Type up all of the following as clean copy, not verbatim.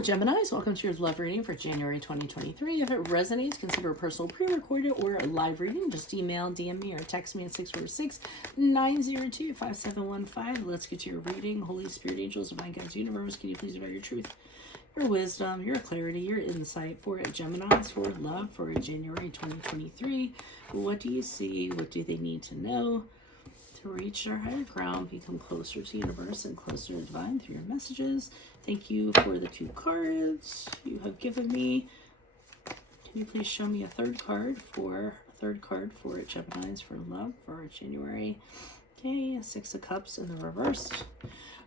Hello, Geminis. Welcome to your love reading for January 2023. If it resonates, consider a personal pre-recorded or a live reading. Just email, DM me, or text me at 646-902-5715. Let's get to your reading. Holy Spirit, angels, divine guides, universe, can you please divine your truth, your wisdom, your clarity, your insight for Geminis, for love for January 2023. What do you see? What do they need to know to reach their higher ground, become closer to the universe and closer to divine through your messages? Thank you for the 2 cards you have given me. Can you please show me a third card for Geminis for love for January? Okay, 6 of Cups in the reverse.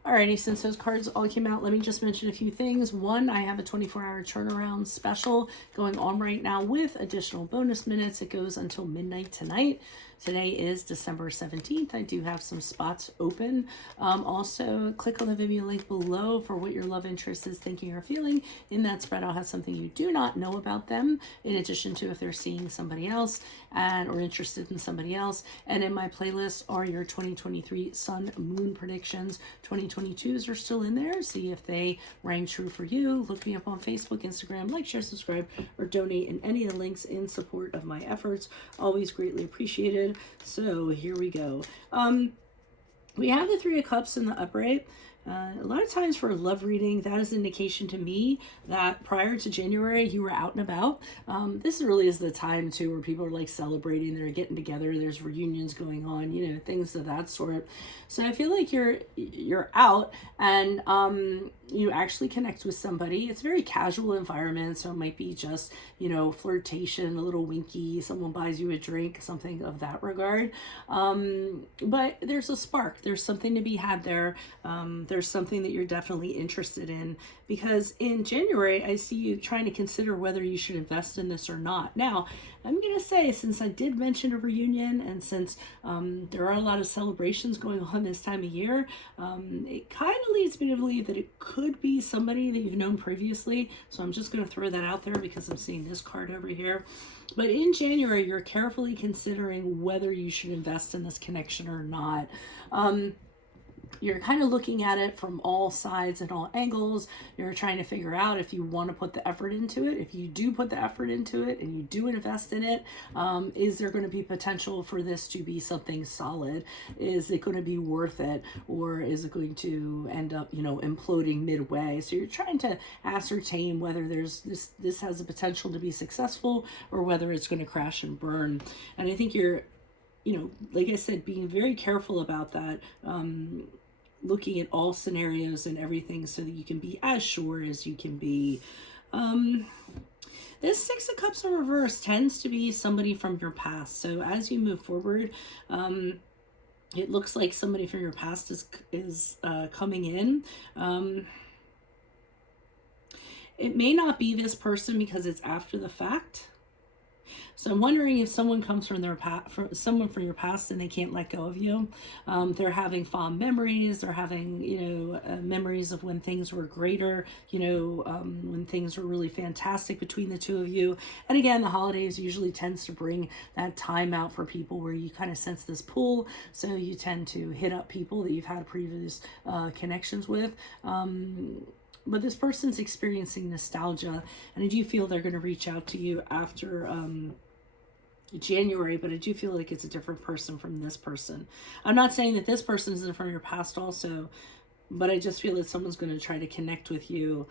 Alrighty, since those cards all came out, let me just mention a few things. One, I have a 24-hour turnaround special going on right now with additional bonus minutes. It goes until midnight tonight. Today is December 17th. I do have some spots open. Also, click on the Venmo link below for what your love interest is thinking or feeling. In that spread, I'll have something you do not know about them, in addition to if they're seeing somebody else or interested in somebody else. And in my playlist are your 2023 Sun Moon predictions. 2022s are still in there. See if they rang true for you. Look me up on Facebook, Instagram, like, share, subscribe, or donate in any of the links in support of my efforts. Always greatly appreciated. So here we go. We have the 3 of Cups in the upright. A lot of times for a love reading, that is an indication to me that prior to January, you were out and about. This really is the time too where people are like celebrating, they're getting together, there's reunions going on, you know, things of that sort. So I feel like you're out and you actually connect with somebody. It's a very casual environment, so it might be just, you know, flirtation, a little winky, someone buys you a drink, something of that regard. But there's a spark, there's something to be had there. There's something that you're definitely interested in, because in January, I see you trying to consider whether you should invest in this or not. Now, I'm going to say, since I did mention a reunion and since there are a lot of celebrations going on this time of year, it kind of leads me to believe that it could be somebody that you've known previously. So I'm just going to throw that out there because I'm seeing this card over here. But in January, you're carefully considering whether you should invest in this connection or not. You're kind of looking at it from all sides and all angles. You're trying to figure out if you want to put the effort into it. If you do put the effort into it and you do invest in it, is there going to be potential for this to be something solid? Is it going to be worth it? Or is it going to end up, you know, imploding midway? So you're trying to ascertain whether this has the potential to be successful or whether it's going to crash and burn. And I think you're, you know, like I said, being very careful about that. Looking at all scenarios and everything so that you can be as sure as you can be. This 6 of Cups in reverse tends to be somebody from your past. So as you move forward, it looks like somebody from your past is coming in. It may not be this person because it's after the fact. So I'm wondering if someone comes from their past, someone from your past, and they can't let go of you. They're having fond memories. They're having, you know, memories of when things were greater, you know, when things were really fantastic between the two of you. And again, the holidays usually tends to bring that time out for people where you kind of sense this pull. So you tend to hit up people that you've had previous connections with. But this person's experiencing nostalgia, and I do feel they're going to reach out to you after January, but I do feel like it's a different person from this person. I'm not saying that this person isn't from your past also, but I just feel that someone's going to try to connect with you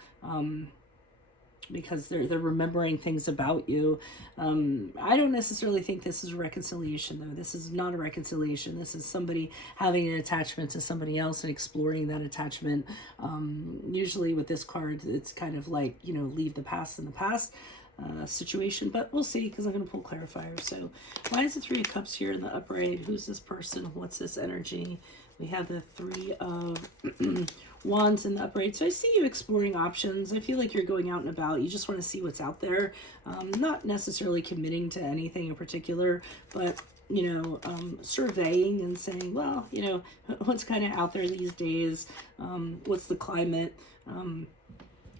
because they're remembering things about you. I don't necessarily think this is a reconciliation, though. This is not a reconciliation. This is somebody having an attachment to somebody else and exploring that attachment. Usually with this card, it's kind of like, you know, leave the past in the past situation, but we'll see because I'm going to pull clarifiers. So why is the 3 of Cups here in the upright? Who's this person? What's this energy? We have the 3 of Wands in the upright. So I see you exploring options. I feel like you're going out and about. You just want to see what's out there. Not necessarily committing to anything in particular, but, you know, surveying and saying, well, you know, what's kind of out there these days? What's the climate?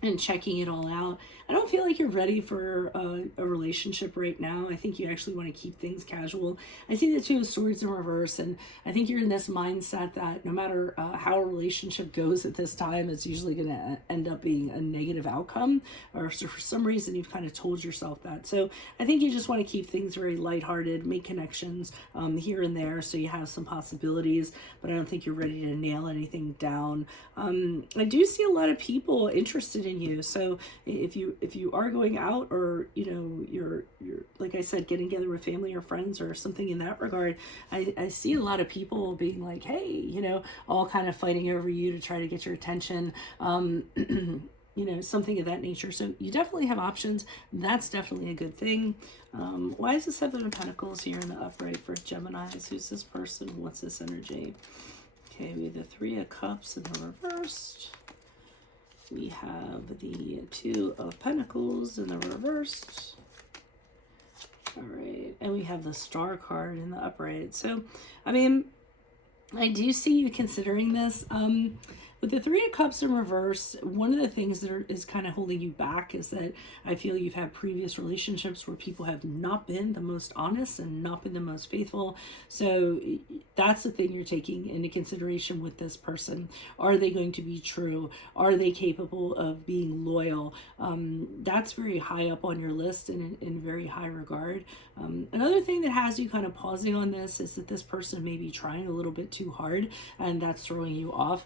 and checking it all out. I don't feel like you're ready for a relationship right now. I think you actually want to keep things casual. I see the Two of Swords in reverse, and I think you're in this mindset that no matter how a relationship goes at this time, it's usually going to end up being a negative outcome, or so for some reason you've kind of told yourself that. So I think you just want to keep things very lighthearted, make connections here and there so you have some possibilities, but I don't think you're ready to nail anything down. I do see a lot of people interested in you. So if you are going out, or you're like I said, getting together with family or friends or something in that regard, I see a lot of people being like, hey, all kind of fighting over you to try to get your attention. Something of that nature. So you definitely have options. That's definitely a good thing. Why is the Seven of Pentacles here in the upright for Geminis? Who's this person? What's this energy? Okay, we have the Three of Cups in the reversed. We have the Two of Pentacles in the reversed. All right, and we have the Star card in the upright. So, I mean, I do see you considering this. With the Three of Cups in reverse, one of the things that is kind of holding you back is that I feel you've had previous relationships where people have not been the most honest and not been the most faithful. So that's the thing you're taking into consideration with this person. Are they going to be true? Are they capable of being loyal? That's very high up on your list and in very high regard. Another thing that has you kind of pausing on this is that this person may be trying a little bit too hard, and that's throwing you off.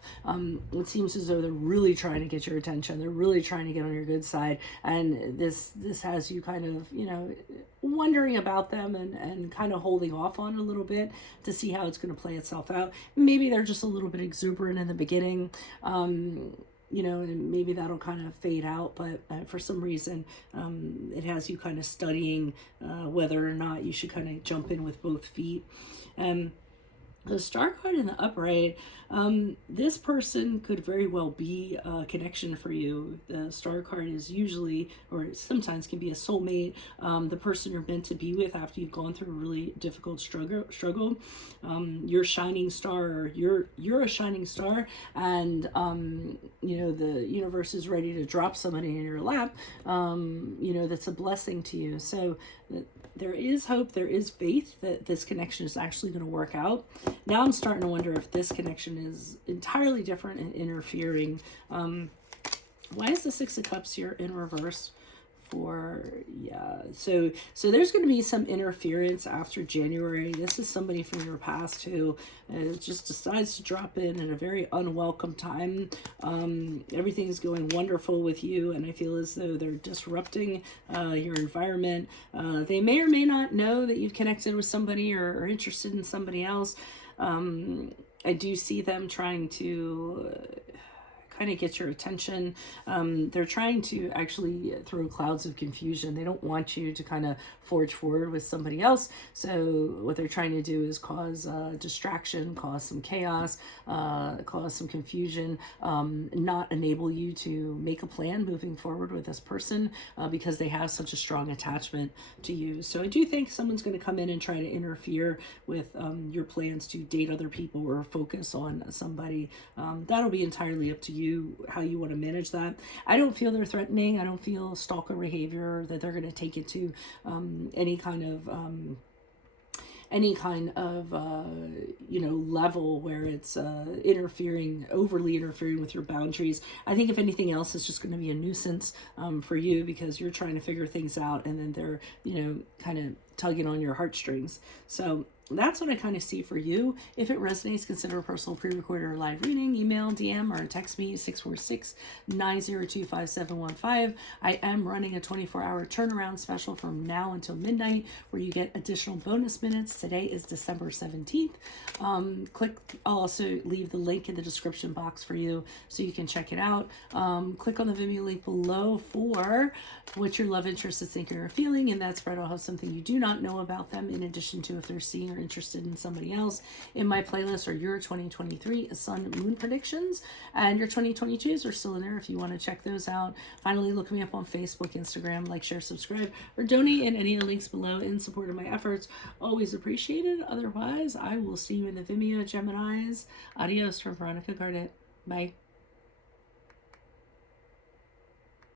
It seems as though they're really trying to get your attention. They're really trying to get on your good side. And this has you kind of, wondering about them and kind of holding off on a little bit to see how it's going to play itself out. Maybe they're just a little bit exuberant in the beginning. And maybe that'll kind of fade out, but for some reason, it has you kind of studying whether or not you should kind of jump in with both feet. The Star card in the upright, this person could very well be a connection for you. The Star card is usually, or sometimes can be, a soulmate, the person you're meant to be with after you've gone through a really difficult struggle. You're shining star, or you're a shining star, and the universe is ready to drop somebody in your lap, that's a blessing to you. So there is hope, there is faith that this connection is actually going to work out. Now I'm starting to wonder if this connection is entirely different and interfering. Why is the Six of Cups here in reverse? So there's going to be some interference after January. This is somebody from your past who just decides to drop in at a very unwelcome time. Everything's going wonderful with you, and I feel as though they're disrupting your environment. They may or may not know that you've connected with somebody or are interested in somebody else. I do see them trying to kind of get your attention. They're trying to actually throw clouds of confusion. They don't want you to kind of forge forward with somebody else. So what they're trying to do is cause distraction, cause some chaos, cause some confusion, not enable you to make a plan moving forward with this person because they have such a strong attachment to you. So I do think someone's going to come in and try to interfere with your plans to date other people or focus on somebody. That'll be entirely up to you, how you want to manage that. I don't feel they're threatening. I don't feel stalker behavior, that they're going to take it to any kind of level where it's overly interfering with your boundaries. I think if anything else, it's just going to be a nuisance for you because you're trying to figure things out, and then they're kind of tugging on your heartstrings. So that's what I kind of see for you. If it resonates, consider a personal pre-recorded or live reading. Email, DM, or text me 646-902-5715. I am running a 24-hour turnaround special from now until midnight where you get additional bonus minutes. Today is December 17th. I'll also leave the link in the description box for you so you can check it out. Click on the Vimeo link below for what your love interest is thinking or feeling. In that spread, I'll have something you do not know about them, in addition to if they're seeing or interested in somebody else. In my playlist are your 2023 sun moon predictions, and your 2022s are still in there if you want to check those out. Finally, look me up on Facebook, Instagram, like, share, subscribe, or donate in any of the links below in support of my efforts. Always appreciated. Otherwise, I will see you in the Vimeo Geminis. Adios from Veronica Garnet. Bye.